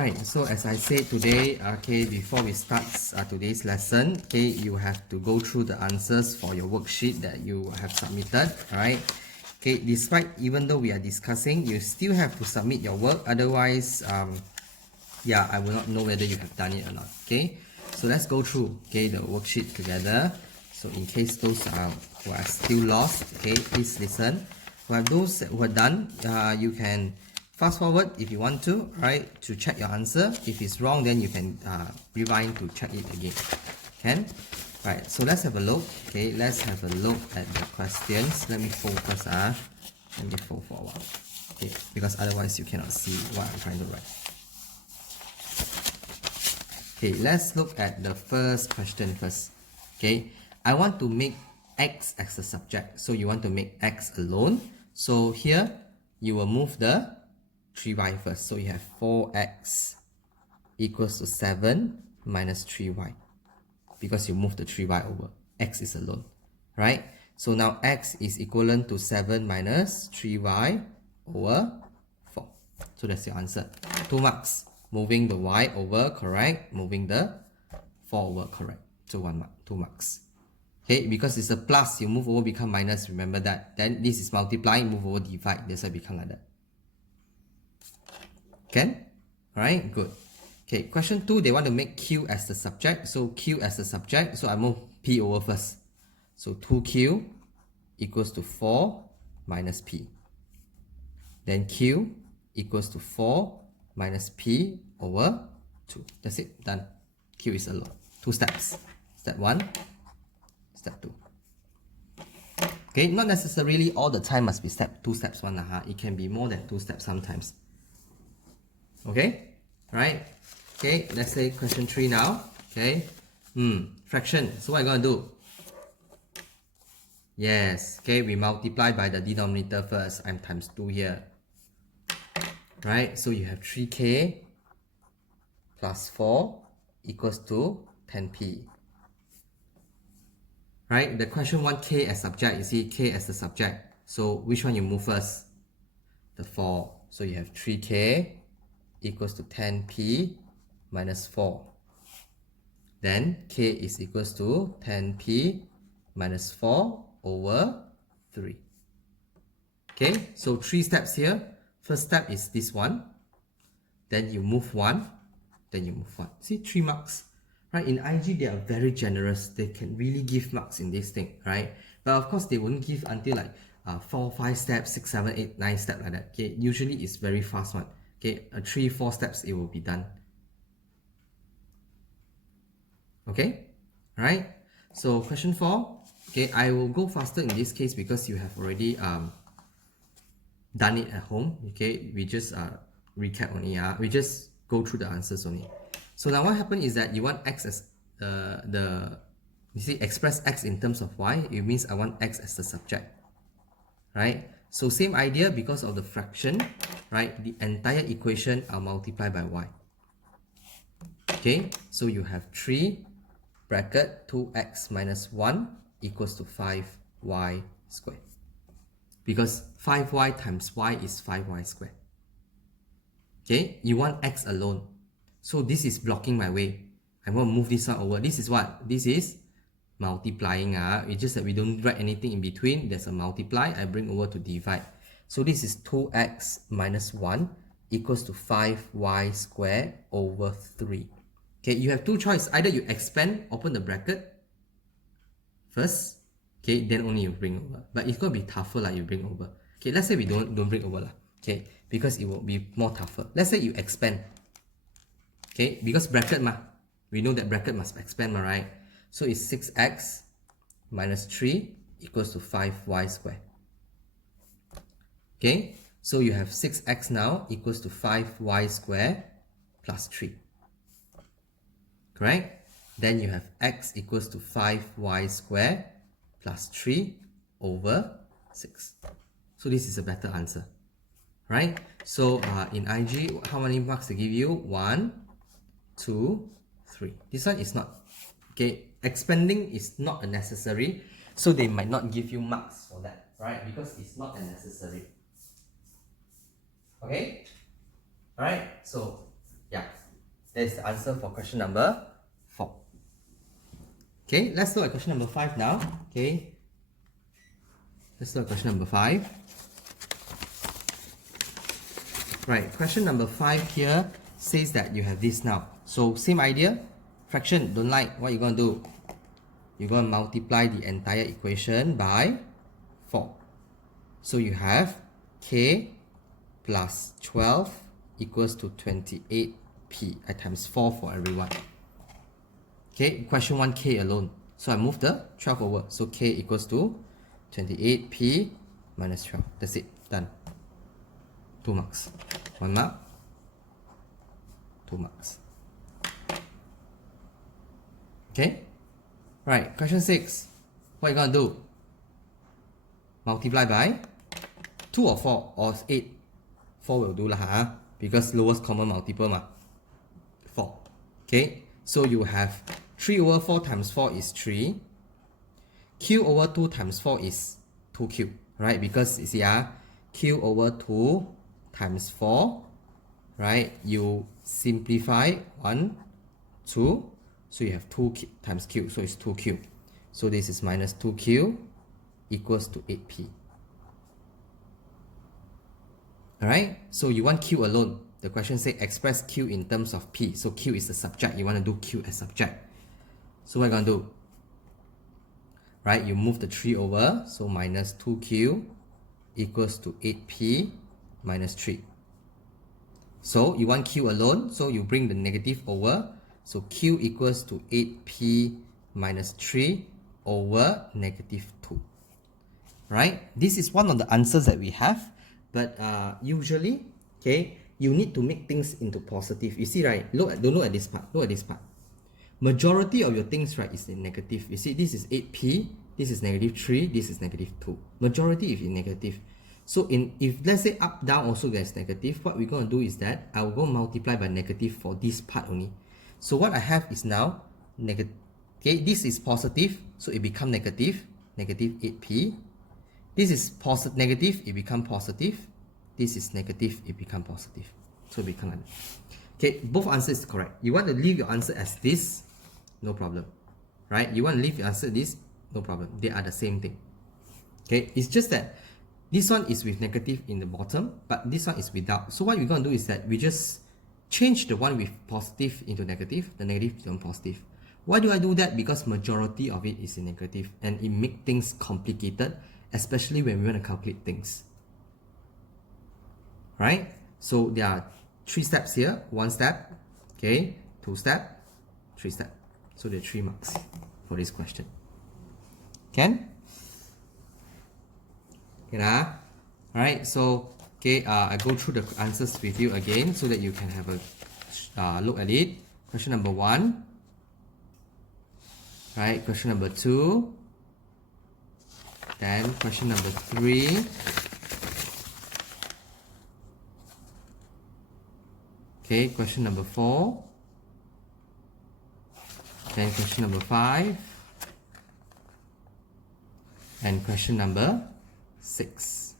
Alright, so as I said today, okay, before we start today's lesson, okay, you have to go through the answers for your worksheet that you have submitted, alright? Okay, despite, even though we are discussing, you still have to submit your work, otherwise, yeah, I will not know whether you have done it or not, okay? So let's go through, okay, the worksheet together. So in case those who are still lost, okay, please listen. For those who are done, you can fast forward if you want to, right, to check your answer. If it's wrong, then you can rewind to check it again. Can? Right, so let's have a look. Okay, let's have a look at the questions. Let me fold first. Let me fold for a while. Okay, because otherwise you cannot see what I'm trying to write. Okay, let's look at the first question first. Okay, I want to make x as the subject. So you want to make x alone. So here, you will move the 3y first. So you have 4x equals to 7 minus 3y. Because you move the 3y over. X is alone. Right? So now x is equivalent to 7 minus 3y over 4. So that's your answer. 2 marks. Moving the y over, correct. Moving the 4 over, correct. So 1 mark, 2 marks. Okay, because it's a plus, you move over, become minus, remember that. Then this is multiplying, move over, divide. That's why it become like that. Can? Alright, good. Okay, question 2, they want to make Q as the subject. So Q as the subject, so I move P over first. So 2Q equals to 4 minus P. Then Q equals to 4 minus P over 2. That's it, done. Q is alone. 2 steps. Step 1, step 2. Okay, not necessarily all the time must be 2 steps 1. It can be more than 2 steps sometimes. Okay, right? Okay, let's say question 3 now. Okay, fraction. So what am I going to do? Yes, okay, we multiply by the denominator first. I'm times 2 here. Right, so you have 3k plus 4 equals to 10p. Right, the question wants k as subject. You see k as the subject. So which one you move first? The 4. So you have 3k equals to 10p minus 4. Then k is equals to 10p minus 4 over 3. Okay, so 3 steps here. First step is this one. Then you move 1. Then you move 1. See, 3 marks. Right, in IG, they are very generous. They can really give marks in this thing, right? But of course, they won't give until like 4, 5 steps, 6, 7, 8, 9 steps like that. Okay, usually it's very fast one. Okay, 3, 4 steps, it will be done. Okay, alright. So question 4. Okay, I will go faster in this case because you have already done it at home. Okay, we just recap only. We just go through the answers only. So now what happened is that you want x as you see, express x in terms of y. It means I want x as the subject. Right? So same idea, because of the fraction, right? The entire equation I'll multiply by y. Okay, so you have 3 bracket 2x minus 1 equals to 5y squared. Because 5y times y is 5y squared. Okay, you want x alone. So this is blocking my way. I'm going to move this one over. This is what? This is multiplying. It's just that we don't write anything in between. There's a multiply. I bring over to divide. So this is 2x minus 1 equals to 5y squared over 3. Okay, you have 2 choices. Either you expand, open the bracket first. Okay, then only you bring over. But it's going to be tougher like you bring over. Okay, let's say we don't bring over. Okay, because it will be more tougher. Let's say you expand. Okay, because bracket we know that bracket must expand, right? So it's 6x minus 3 equals to 5y squared. Okay, so you have 6x now equals to 5y squared plus 3. Correct? Then you have x equals to 5y squared plus 3 over 6. So this is a better answer. Right? So in IG, how many marks they give you? 1, 2, 3. This one is not. Okay, expanding is not a necessary. So they might not give you marks for that. Right? Because it's not a necessary. Okay? Alright, so yeah. That's the answer for question number 4. Okay, let's look at question number 5 now. Okay, let's look at question number 5. Right, question number 5 here says that you have this now. So same idea, fraction, don't like, what you going to do? You're going to multiply the entire equation by 4. So you have k plus 12 equals to 28p. I times 4 for everyone. Okay, question 1, k alone. So I move the 12 over. So k equals to 28p minus 12. That's it, done. 2 marks. 1 mark, 2 marks. Okay? Right, question 6. What are you going to do? Multiply by 2 or 4 or 8. 4 will do lah, because lowest common multiple ma. 4. Okay, so you have 3 over 4 times 4 is 3. Q over 2 times 4 is 2q, right? Because you see, q over 2 times 4, right? You simplify 1, 2, so you have 2 times q, so it's 2q. So this is minus 2q equals to 8p. Alright, so you want q alone. The question says express q in terms of p. So q is the subject. You want to do q as subject. So what are you going to do? Right, you move the 3 over. So minus 2q equals to 8p minus 3. So you want q alone. So you bring the negative over. So q equals to 8p minus 3 over negative 2. Right, this is one of the answers that we have. But usually, okay, you need to make things into positive. You see, right? Don't look at this part. Look at this part. Majority of your things, right, is in negative. You see, this is 8p, this is negative 3, this is negative 2. Majority is in negative. So if let's say up, down also gets negative, what we're going to do is that I will go multiply by negative for this part only. So what I have is now negative. Okay, this is positive, so it becomes negative, negative 8p. This is negative, it becomes positive. This is negative, it becomes positive. So it becomes like that. Okay, both answers is correct. You want to leave your answer as this, no problem. Right? You want to leave your answer this, no problem. They are the same thing. Okay, it's just that this one is with negative in the bottom, but this one is without. So what we're going to do is that we just change the one with positive into negative, the negative becomes positive. Why do I do that? Because majority of it is in negative and it makes things complicated, especially when we want to calculate things. Right? So there are 3 steps here. 1 step, okay, 2 step, 3 step. So there are 3 marks for this question. Can? Okay, alright, so okay, I go through the answers with you again so that you can have a look at it. Question number 1. Right, question number 2. Then question number 3. Okay, question number 4. Then question number 5. And question number 6.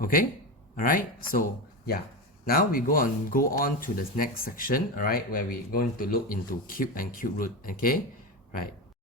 Okay, alright, so yeah. Now we go on to the next section, alright, where we're going to look into cube and cube root, okay? Right.